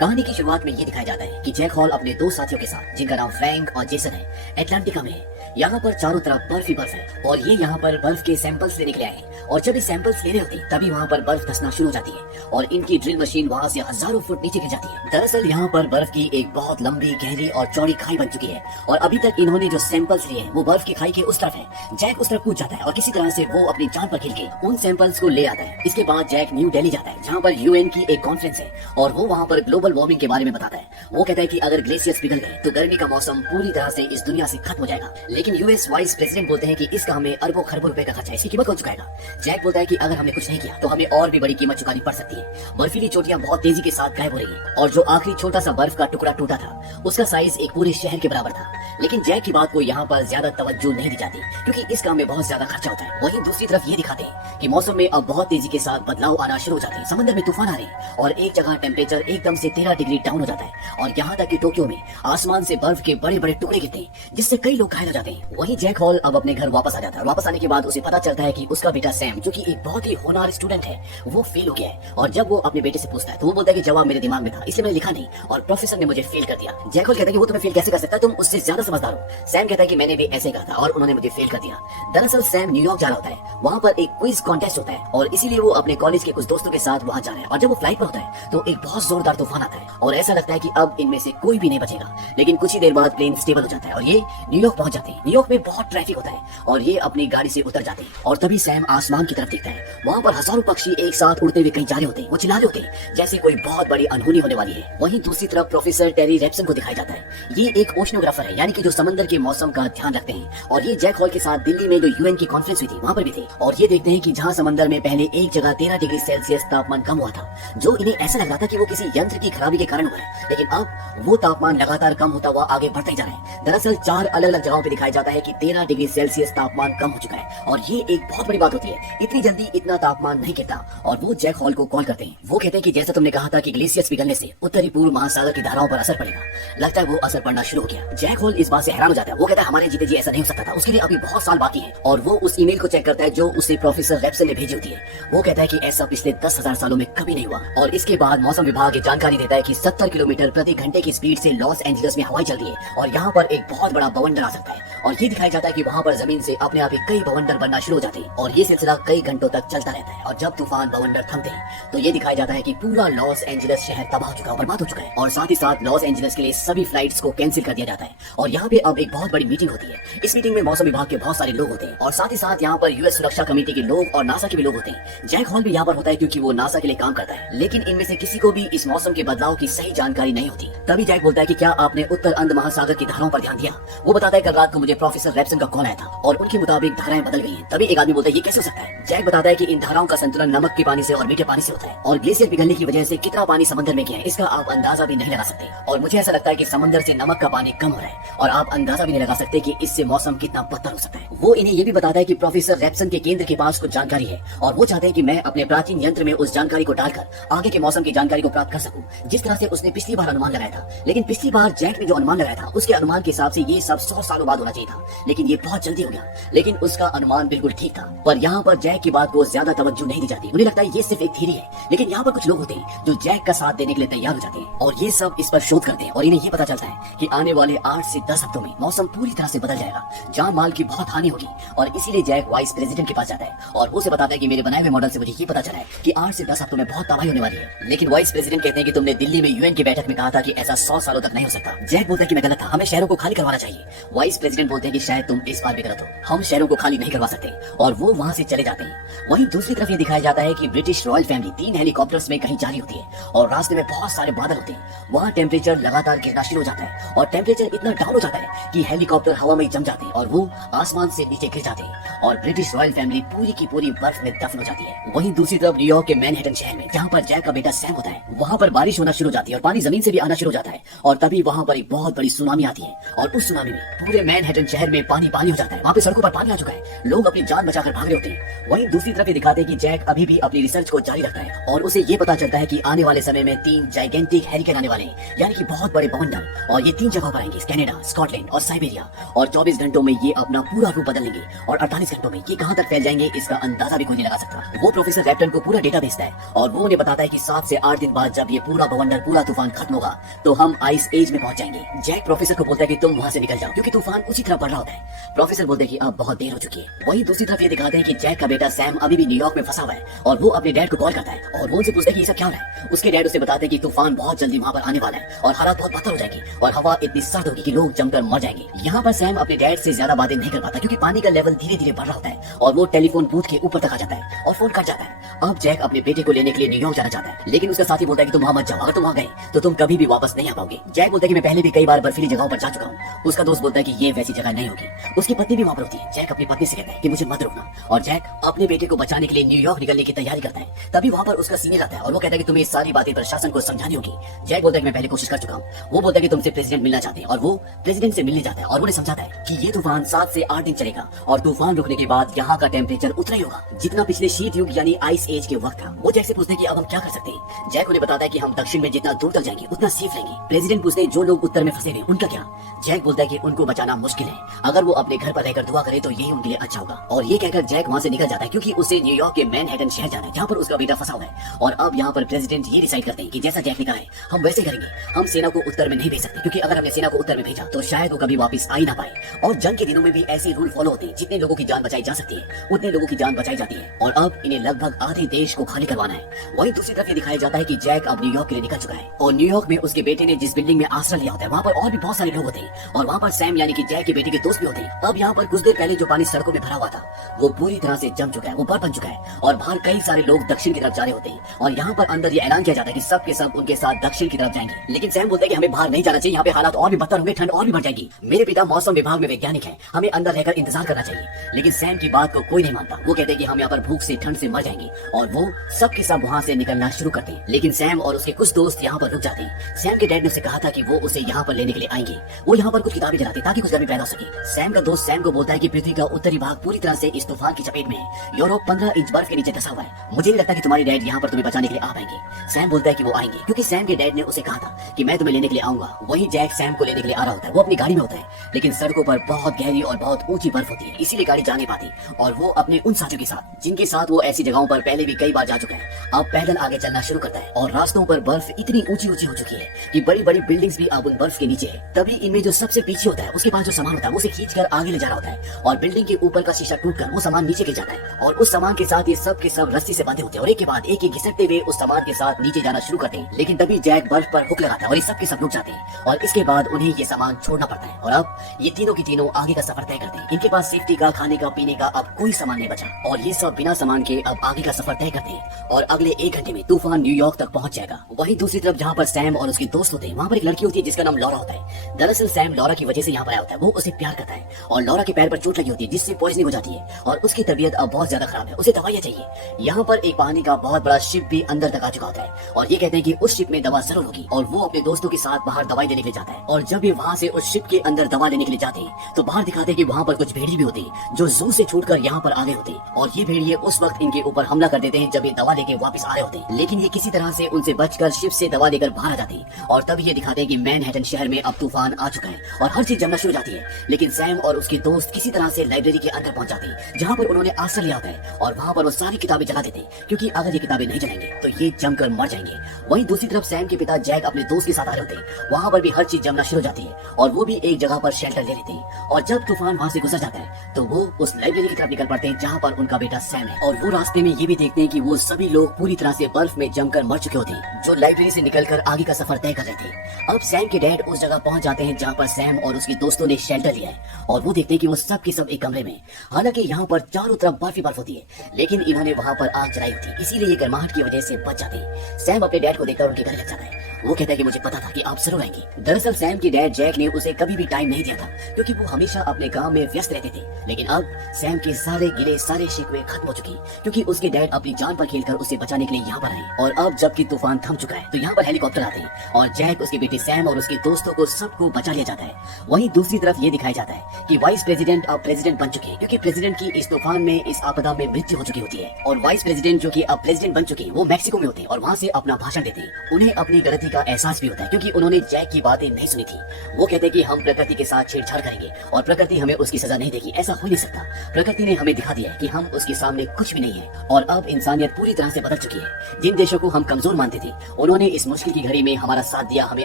कहानी की शुरुआत में ये दिखाया जाता है कि जैक हॉल अपने दो साथियों के साथ, जिनका नाम फ्रैंक और जेसन है, एटलांटिका में है। यहाँ पर चारों तरफ बर्फ ही बर्फ है और ये यहाँ पर बर्फ के सैंपल्स लेने के लिए आए हैं। और जब ये सैंपल्स लेने होते हैं तभी वहाँ पर बर्फ धंसना शुरू हो जाती है और इनकी ड्रिल मशीन वहाँ से हजारों फुट नीचे गिर जाती है। दरअसल यहाँ पर बर्फ की एक बहुत लंबी, गहरी और चौड़ी खाई बन चुकी है और अभी तक इन्होंने जो सैंपल्स लिए हैं वो बर्फ की खाई के उस तरफ है। जैक उस तरफ कूद जाता है और किसी तरह से वो अपनी जान पर खेल के उन सैंपल्स को ले आता है। इसके बाद जैक न्यू दिल्ली जाता है जहाँ पर यूएन की एक कॉन्फ्रेंस है और वो वहाँ पर ग्लोबल वार्मिंग के बारे में बताता है। वो कहता है कि अगर ग्लेशियर्स पिघल गए तो गर्मी का मौसम पूरी तरह से इस दुनिया से खत्म हो जाएगा। लेकिन यूएस वाइस प्रेसिडेंट बोलते हैं कि इस काम में अरबों खरबों रुपए का खर्चा है, इसकी कीमत कौन चुकाएगा। जैक बोलता है कि अगर हमने कुछ नहीं किया तो हमें और भी बड़ी कीमत चुकानी पड़ सकती है। बर्फीली चोटियां बहुत तेजी के साथ गायब हो रही है और जो आखिरी छोटा सा बर्फ का टुकड़ा टूटा था उसका साइज एक पूरे शहर के बराबर था। लेकिन जैक की बात को यहाँ पर ज्यादा तवज्जो नहीं दी जाती क्योंकि इस काम में बहुत ज्यादा खर्चा होता है। वहीं दूसरी तरफ ये दिखाते हैं कि मौसम में अब बहुत तेजी के साथ बदलाव आना शुरू हो जाते हैं। समंदर में तूफान आ रहे हैं और एक जगह टेम्परेचर एकदम से 13 डिग्री डाउन हो जाता है और यहाँ तक कि टोक्यो में आसमान से बर्फ के बड़े बड़े टुकड़े गिरते हैं जिससे कई लोग घायल हो जाते हैं। वहीं जैक हॉल अब अपने घर वापस आ जाता है। वापस आने के बाद उसे पता चलता है कि उसका बेटा सैम, जो कि एक बहुत ही होनहार स्टूडेंट है, वो फेल हो गया है। और जब वो अपने बेटे से पूछता है तो वो बोलता है कि जवाब मेरे दिमाग में था इसलिए मैंने लिखा नहीं और प्रोफेसर ने मुझे फेल कर दिया। जैक हॉल कहता है कि वो तुम्हें फेल कैसे कर सकता है, तुम उससे ज्यादा समझदार हो। सैम कहता है कि मैंने भी ऐसे कहा था और उन्होंने मुझे फेल कर दिया। दरअसल सैम न्यूयॉर्क जा रहा होता है, वहाँ पर एक क्विज कॉन्टेस्ट होता है और इसीलिए वो अपने कॉलेज के कुछ दोस्तों के साथ वहाँ जा रहा है। और जब वो फ्लाइट पर होता है तो एक बहुत जोरदार तूफान आता है और ऐसा लगता है कि अब इनमें से कोई भी नहीं बचेगा। लेकिन कुछ ही देर बाद प्लेन स्टेबल हो जाता है और ये न्यूयॉर्क पहुंच जाते हैं। न्यूयॉर्क में बहुत ट्रैफिक होता है और ये अपनी गाड़ी से उतर जाते हैं और तभी सैम आसमान की तरफ देखता है। वहाँ पर हजारों पक्षी एक साथ उड़ते हुए कहीं जा रहे होते हैं। वो चिल्ला रहे होते हैं जैसे कोई बहुत बड़ी अनहोनी होने वाली है। वहीं दूसरी तरफ प्रोफेसर टेरी रेप्सन को दिखाया जाता है। ये एक ओशनोग्राफर है, यानी कि जो समंदर के मौसम का ध्यान रखते हैं और ये जैक हॉल के साथ दिल्ली में जो यूएन की कॉन्फ्रेंस हुई थी वहाँ पर भी थे। और ये देखते हैं कि जहाँ समंदर में पहले एक जगह 13 डिग्री सेल्सियस तापमान कम हुआ था, जो इन्हें ऐसा लग रहा था कि वो किसी यंत्र की खराबी के कारण हुआ है, लेकिन अब वो तापमान लगातार कम होता हुआ आगे बढ़ता ही जा रहा है। दरअसल 4 अलग अलग जगहों पे दिखाया जाता है कि 13 डिग्री सेल्सियस तापमान कम हो चुका है और ये एक बहुत बड़ी बात होती है। इतनी जल्दी इतना तापमान नहीं गिरता और वो जैक हॉल को कॉल करते हैं। वो कहते हैं कि जैसा तुमने कहा था कि ग्लेशियर्स पिघलने से उत्तरी पूर्व महासागर की धाराओं पर असर पड़ेगा, लगता है वो असर पड़ना शुरू हो गया। जैक हॉल इस बात से हैरान हो जाता है। वो कहता है हमारे जीते जी ऐसा नहीं हो सकता था, उसके लिए अभी बहुत साल बाकी है। और वो उस ईमेल को चेक करता है जो उसे प्रोफेसर रेप्सन ने भेजी होती है। वो कहता है कि ऐसा पिछले 10,000 सालों में कभी नहीं हुआ। और इसके बाद मौसम विभाग ये जानकारी देता है कि 70 किलोमीटर प्रति घंटे की स्पीड से लॉस एंजलिस में हवाएं चल रही है और यहाँ पर एक बहुत बड़ा बवंडर आ सकता है। और ये दिखाया जाता है कि वहाँ पर जमीन से अपने आप ही कई बवंडर बनना शुरू हो जाते हैं और ये सिलसिला कई घंटों तक चलता रहता है। और जब तूफान बवंडर थमते हैं तो ये दिखाया जाता है कि पूरा लॉस एंजलिस शहर तबाह हो चुका है, बर्बाद हो चुका है। और साथ ही साथ लॉस एंजलिस के लिए सभी फ्लाइट्स को कैंसिल कर दिया जाता है। और यहाँ पे अब एक बहुत बड़ी मीटिंग होती है। इस मीटिंग में मौसम विभाग के बहुत सारे लोग होते हैं और साथ ही साथ यहाँ पर यूएस सुरक्षा कमेटी के लोग और नासा के भी लोग होते हैं। जैक हॉल भी यहाँ पर होता है क्योंकि वो नासा के लिए काम करता है, लेकिन इनमें से किसी को भी इस मौसम के बदलाव की सही जानकारी नहीं होती। तभी जैक बोलता है कि क्या आपने उत्तर अंध महासागर की धाराओं पर ध्यान दिया। वो बताता है कल रात को मुझे प्रोफेसर रेप्सन का कॉल आया था और उनके मुताबिक धाराएं बदल गई हैं। तभी एक आदमी बोलता है ये कैसे हो सकता है। जैक बताता है कि इन धाराओं का संतुलन नमक के पानी से और मीठे पानी से होता है और ग्लेशियर पिघलने की वजह से कितना पानी समंदर में गया है इसका आप अंदाजा भी नहीं लगा सकते। और मुझे ऐसा लगता है कि समंदर से नमक का पानी कम हो रहा है और आप अंदाजा भी नहीं लगा सकते कि इससे मौसम कितना बदतर हो सकता है। वो इन्हें ये भी बताता है कि प्रोफेसर रेप्सन के केंद्र के पास कुछ जानकारी है और वो चाहते हैं कि मैं अपने प्राचीन यंत्र में उस जानकारी को डालकर आगे के मौसम की जानकारी को प्राप्त कर सकूं, जिस तरह से उसने पिछली बार अनुमान लगाया था। लेकिन पिछली बार जैक ने जो अनुमान लगाया था उसके अनुमान के हिसाब से ये सब 100 सालों बाद होना चाहिए था, लेकिन ये बहुत जल्दी हो गया। लेकिन उसका अनुमान बिल्कुल ठीक था। पर यहाँ पर जैक की बात को ज्यादा तवज्जो नहीं दी जाती। मुझे लगता है ये सिर्फ एक थ्योरी है, लेकिन यहाँ पर कुछ लोग होते हैं जो जैक का साथ देने के लिए तैयार हो जाते हैं और ये सब इस पर शोध करते हैं और इन्हें ये पता चलता है कि आने वाले 8 से 10 हफ्तों में मौसम पूरी तरह से बदल जाएगा, जान माल की बहुत हानि होगी। और इसीलिए जैक वाइस प्रेसिडेंट के पास जाता है और उसे बताता है कि मेरे बनाए हुए मॉडल से मुझे ये पता चला है कि 8 से 10 हफ्तों में बहुत तबाही होने वाली है। लेकिन वाइस प्रेसिडेंट कहते हैं कि तुमने दिल्ली में यूएन की बैठक में कहा था कि ऐसा 100 सालों तक नहीं हो सकता। जैक बोलता है कि मैं गलत था, हमें शहरों को खाली करवाना चाहिए। वाइस प्रेसिडेंट बोलते हैं कि शायद तुम इस बार भी गलत हो, हम शहरों को खाली नहीं करवा सकते और वो वहाँ से चले जाते हैं। वहीं दूसरी तरफ ये दिखाया जाता है कि ब्रिटिश रॉयल फैमिली 3 हेलीकॉप्टर्स में कहीं जा रही होती है और रास्ते में बहुत सारे बादल होते हैं। वहाँ टेम्परेचर लगातार गिरना शुरू हो जाता है और टेम्परेचर इतना डाउन हो जाता है कि हेलीकॉप्टर हवा में जम जाते हैं और वो आसमान से नीचे गिर जाते हैं और ब्रिटिश रॉयल फैमिली पूरी की पूरी बर्फ में दफन हो जाती है। वहीं दूसरी तरफ न्यूयॉर्क के मैनहट्टन शहर में, जहाँ पर जैक का बेटा सैम होता है, वहाँ पर बारिश होना शुरू हो जाती है और पानी जमीन से भी आना शुरू हो जाता है और तभी वहाँ पर एक बहुत बड़ी सुनामी आती है और उस सुनामी में पूरे मैनहट्टन शहर में पानी पानी हो जाता है। वहाँ पे सड़कों पर पानी आ चुका है, लोग अपनी जान बचाकर भाग रहे होते हैं वहीं दूसरी तरफ ये दिखाते हैं कि जैक अभी भी अपनी रिसर्च को जारी रखता है और उसे ये पता चलता है कि आने वाले समय में 3 जाइगेंटिक हैरिकेन आने वाले हैं, यानी कि बहुत बड़े बवंडर, और ये 3 जगहों पर आएंगे, कनाडा, स्कॉटलैंड और साइबेरिया। और 24 घंटों में ये अपना पूरा रूप बदल लेंगे और 48 घंटों में ये कहां तक फैल जाएंगे इसका अंदाजा भी कोई नहीं लगा सकता। वो प्रोफेसर रैप्टन को पूरा डेटा भेजता है और वो उन्हें बताता है कि 7 से 8 दिन बाद जब ये पूरा बवंडर, पूरा तूफान खत्म होगा तो हम आइस एज में पहुंच जाएंगे। जैक प्रोफेसर को बोलता है कि तुम वहां से निकल जाओ क्योंकि तूफान उसी तरह बढ़ रहा होता है। प्रोफेसर बोलते हैं कि अब बहुत देर हो चुकी है। वहीं दूसरी तरफ ये दिखाते हैं कि जैक का बेटा सैम अभी भी न्यूयॉर्क में फंसा हुआ है और वो अपने डैड को कॉल करता है और वो उनसे पूछता है कि ये सब क्या हो रहा है। उसके डैड उसे बताते हैं कि तूफान बहुत जल्दी वहां पर आने वाला है और हालात बहुत बदतर हो जाएगी और हवा इतनी सर्द होगी कि लोग जमकर मर जाएंगे। यहाँ पर सैम अपने डैड से ज्यादा बातें नहीं कर पाता क्योंकि पानी का लेवल धीरे धीरे बढ़ रहा होता है और वो टेलीफोन बूथ के ऊपर तक आ जाता है और फोन कट जाता है। अब जैक अपने बेटे को लेने के लिए न्यूयॉर्क जाना चाहता है, लेकिन उसका साथी बोलता है कि तुम वहां मत जाओ, अगर तुम वहां गए तो तुम कभी भी वापस नहीं आ पाओगे। जैक बोलता है कि मैं पहले भी कई बार बर्फीली जगहों पर जा चुका हूँ। उसका दोस्त बोलता है कि ये वैसी जगह नहीं होगी। उसकी पत्नी भी वहां पर होती है। जैक अपनी पत्नी से कहता है कि मुझे मत रोकना और जैक अपने बेटे को बचाने के लिए न्यूयॉर्क निकलने की तैयारी करता है। तभी वहां पर उसका सीनियर आता है और वो कहता है कि तुम्हें ये सारी बातें प्रशासन को समझानी होगी। जैक बोलता है कि मैं पहले कोशिश कर चुका हूँ। वो बोलता है कि तुमसे प्रेसिडेंट मिलना चाहते हैं और वो प्रेसिडेंट से मिलने जाता है और उन्हें समझाता है कि ये तूफान 7 से 8 दिन चलेगा और तूफान रुकने के बाद यहाँ का टेम्परेचर उतना ही होगा जितना पिछले शीत युग यानी आइस एज के वक्त था। वो जैक से पूछते हैं कि अब हम क्या कर सकते हैं। जैक उन्हें बताता है कि हम दक्षिण में जितना दूर तक जाएंगे उतना सेफ रहेंगे। प्रेसिडेंट पूछते हैं जो लोग उत्तर में फंसे हुए उनका क्या। जैक बोलता है कि उनको बचाना मुश्किल है, अगर वो अपने घर पर रहकर दुआ करे तो यही उनके लिए अच्छा होगा। और ये कहकर जैक वहाँ से निकल जाता है क्योंकि उसे न्यूयॉर्क के मैनहट्टन शहर जाना है जहाँ पर उसका बेटा फंसा हुआ है। और अब यहाँ पर प्रेसिडेंट ये डिसाइड करते हैं कि जैसा जैक ने कहा है हम वैसे करेंगे। हम सेना को उत्तर में नहीं भेज सकते क्योंकि अगर हमने सेना को उत्तर में भेजा तो शायद वो कभी वापस आ ही ना पाए। और जंग के दिनों में भी ऐसे रूल फॉलो होते हैं, जितने लोगों की जान बचाई जा सकती है उतने लोगों की जान बचाई जाती है। और अब इन्हें लगभग आधे देश को खाली करवाना है। वहीं दूसरी तरफ ये दिखाया जाता है कि जैक अब न्यूयॉर्क के लिए निकल चुका है और न्यूयॉर्क में उसके बेटे ने जिस बिल्डिंग में आश्रय लिया होता है वहाँ पर और भी बहुत सारे लोग होते हैं और वहाँ पर सैम यानी कि जैक के बेटे के दोस्त भी होते हैं। अब यहाँ पर कुछ देर पहले जो पानी सड़कों में भरा हुआ था वो पूरी तरह से जम चुका है, वो बर्फ बन चुका है और बाहर कई सारे लोग दक्षिण की तरफ जा रहे होते हैं। और यहाँ पर अंदर ये ऐलान किया जाता है कि सब के सब उनके साथ दक्षिण की तरफ जाएंगे। लेकिन सैम बोलता है कि हमें बाहर नहीं जाना चाहिए, यहाँ पे हालात और भी बदतर होंगे, ठंड और भी बढ़ जाएगी। मेरे पिता मौसम विभाग में वैज्ञानिक हैं, हमें अंदर रहकर इंतजार करना चाहिए। लेकिन सैम की बात को कोई नहीं मानता। वो कहते हैं कि हम यहाँ पर भूख से, ठंड से मर जाएंगे और वो सब के सब वहाँ से निकलना शुरू करते हैं। लेकिन सैम और उसके कुछ दोस्त यहाँ पर रुक जाते हैं। सैम के डैड ने उसे कहा था कि वो उसे यहाँ पर लेने के लिए आएंगे। वो यहाँ पर कुछ किताबें जलाते ताकि कुछ गर्मी पैदा हो सके। सैम का दोस्त सैम को बोलता है कि पृथ्वी का उत्तरी भाग पूरी तरह से इस तूफान की चपेट में है। यूरोप 15 इंच बर्फ के नीचे धंसा हुआ है। मुझे नहीं लगता कि तुम्हारे डैड यहाँ पर तुम्हें बचाने के लिए आ पाएंगे। सैम बोलता है कि वो आएंगे क्योंकि सैम के डैड ने उसे कहा था कि मैं तुम्हें लेने के लिए आऊंगा। वही जैक सैम को लेने के लिए आ रहा होता है। वो अपनी गाड़ी में होता है लेकिन सड़कों पर बहुत गहरी और बहुत ऊंची बर्फ होती है, इसीलिए गाड़ी जा नहीं पाती। और वो अपने उन साथियों के साथ जिनके साथ वो ऐसी जगहों पर पहले भी कई बार जा चुका है अब पैदल आगे चलना शुरू करता है। और रास्तों पर बर्फ इतनी ऊंची ऊंची हो चुकी है कि बड़ी बड़ी बिल्डिंग्स भी अब उन बर्फ के नीचे है। तभी इनमें जो सबसे पीछे होता है उसके पास जो सामान होता है वो उसे खींच कर आगे ले जा रहा होता है और बिल्डिंग के ऊपर का शीशा टूटकर वो सामान नीचे गिर जाता है और उस सामान के साथ ये सब के सब रस्सी से बंधे होते हैं और एक के बाद एक घिसटते हुए उस सामान के साथ नीचे जाना शुरू करते हैं। लेकिन तभी जैक बर्फ पर हुक लगाता है और ये सब के सब रुक जाते हैं और इसके बाद उन्हें ये सामान छोड़ना पड़ता है। और अब ये तीनों की तीनों आगे का सफर तय करते हैं। इनके पास सेफ्टी का, खाने का, पीने का अब कोई सामान नहीं बचा और ये सब बिना सामान के अब आगे का सफर तय करते हैं और अगले 1 घंटे में तूफान न्यूयॉर्क तक पहुंच जाएगा। वहीं दूसरी तरफ जहाँ पर सैम और उसके दोस्त होते हैं वहाँ पर एक लड़की होती है जिसका नाम लॉरा होता है। दरअसल सैम लॉरा की वजह से यहाँ पर आया होता है। वो उसे प्यार करता है और लॉरा के पैर पर चोट लगी होती है जिससे पॉइजनिंग हो जाती है और उसकी तबीयत अब बहुत ज्यादा खराब है, उसे दवाइयाँ चाहिए। यहाँ पर एक पानी का बहुत बड़ा शिप भी अंदर तक आ चुका होता है और ये कहते हैं कि उस शिप में दवा जरूर होगी और वो अपने दोस्तों के साथ बाहर दवाई लेने के लिए जाता है। और जब ये वहाँ से उस शिप के अंदर दवा लेने के लिए जाते हैं तो बाहर दिखाते हैं कि वहाँ पर कुछ भेड़िए भी होते हैं जो जू से छूटकर यहाँ पर आ गए होते हैं और ये भेड़िए उस वक्त इनके ऊपर हमला कर देते हैं जब ये दवा लेके वापस आ रहे होते हैं। लेकिन ये किसी तरह से उनसे बचकर शिप से दवा लेकर बाहर आ जाते हैं और तब ये दिखाते हैं कि मैनहट्टन शहर में अब तूफान आ चुका है और हर चीज जमना शुरू हो जाती है। लेकिन सैम और उसके दोस्त किसी तरह से लाइब्रेरी के अंदर पहुंच जाते हैं जहाँ पर उन्होंने आश्रय लिया होता है और वहाँ पर वो सारी किताबें जला देते हैं क्योंकि अगर ये किताबें नहीं जलाएंगे तो ये जमकर मर जाएंगे। वहीं दूसरी तरफ सैम के पिता जैक अपने दोस्त के साथ आ रहे होते हैं। वहाँ पर भी हर चीज जमना शुरू हो जाती है और वो भी एक जगह पर शेल्टर ले लेते हैं और जब तूफान वहाँ से गुजर जाता है तो वो उस लाइब्रेरी की तरफ निकल पड़ते हैं जहाँ पर उनका बेटा सैम है। और वो रास्ते में ये भी देखते हैं कि वो सभी लोग पूरी तरह से बर्फ में जमकर मर चुके होते हैं जो लाइब्रेरी से निकलकर आगे का सफर तय कर रहे थे। अब सैम के डैड उस जगह पहुंच जाते हैं जहाँ पर सैम और उसके दोस्तों ने शेल्टर लिया है और वो देखते हैं कि वो सब के सब एक कमरे में। हालांकि यहाँ पर चारों तरफ बर्फ ही बर्फ होती है लेकिन इन्होंने वहाँ पर आग जलाई होती है, इसीलिए ये गर्माहट की वजह से बच जाते हैं। सैम अपने डैड को देखकर उनके गले लग जाता है वो कहता है कि मुझे पता था कि आप जरूर आएंगी। दरअसल सैम की डैड जैक ने उसे कभी भी टाइम नहीं दिया था, क्योंकि वो हमेशा अपने काम में व्यस्त रहते थे। लेकिन अब सैम के सारे गिले सारे शिकवे खत्म हो चुकी, क्योंकि उसके डैड अपनी जान पर खेलकर उसे बचाने के लिए यहाँ पर आए। और अब जबकि तूफान थम चुका है तो यहाँ पर हेलीकॉप्टर आते हैं और जैक, उसके बेटे सैम और उसके दोस्तों को सबको बचा लिया जाता है। वहीं दूसरी तरफ ये दिखाया जाता है कि वाइस प्रेसिडेंट अब प्रेसिडेंट बन चुके हैं, क्योंकि प्रेसिडेंट की इस तूफान में, इस आपदा में मृत्यु हो चुकी होती है। और वाइस प्रेसिडेंट जो कि अब प्रेसिडेंट बन चुके हैं, वो मैक्सिको में होते हैं और वहाँ से अपना भाषण देते हैं। उन्हें अपनी गलती का एहसास भी होता है, क्योंकि उन्होंने जैक की बातें नहीं सुनी थी। वो कहते हैं कि हम प्रकृति के साथ छेड़छाड़ करेंगे और प्रकृति हमें उसकी सजा नहीं देगी, ऐसा हो नहीं सकता। प्रकृति ने हमें दिखा दिया है कि हम उसके सामने कुछ भी नहीं है और अब इंसानियत पूरी तरह से बदल चुकी है। जिन देशों को हम कमजोर मानते थे, उन्होंने इस मुश्किल की घड़ी में हमारा साथ दिया, हमें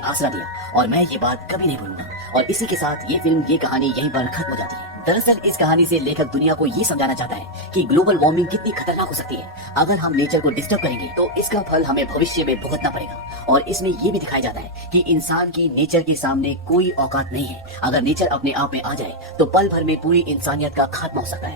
आसरा दिया, और मैं ये बात कभी नहीं भूलूंगा। और इसी के साथ ये फिल्म, ये कहानी यहीं पर खत्म हो जाती है। दरअसल इस कहानी से लेखक दुनिया को ये समझाना चाहता है कि ग्लोबल वार्मिंग कितनी खतरनाक हो सकती है। अगर हम नेचर को डिस्टर्ब करेंगे तो इसका फल हमें भविष्य में भुगतना पड़ेगा। और इसमें ये भी दिखाया जाता है कि इंसान की नेचर के सामने कोई औकात नहीं है। अगर नेचर अपने आप में आ जाए तो पल भर में पूरी इंसानियत का खात्मा हो सकता है।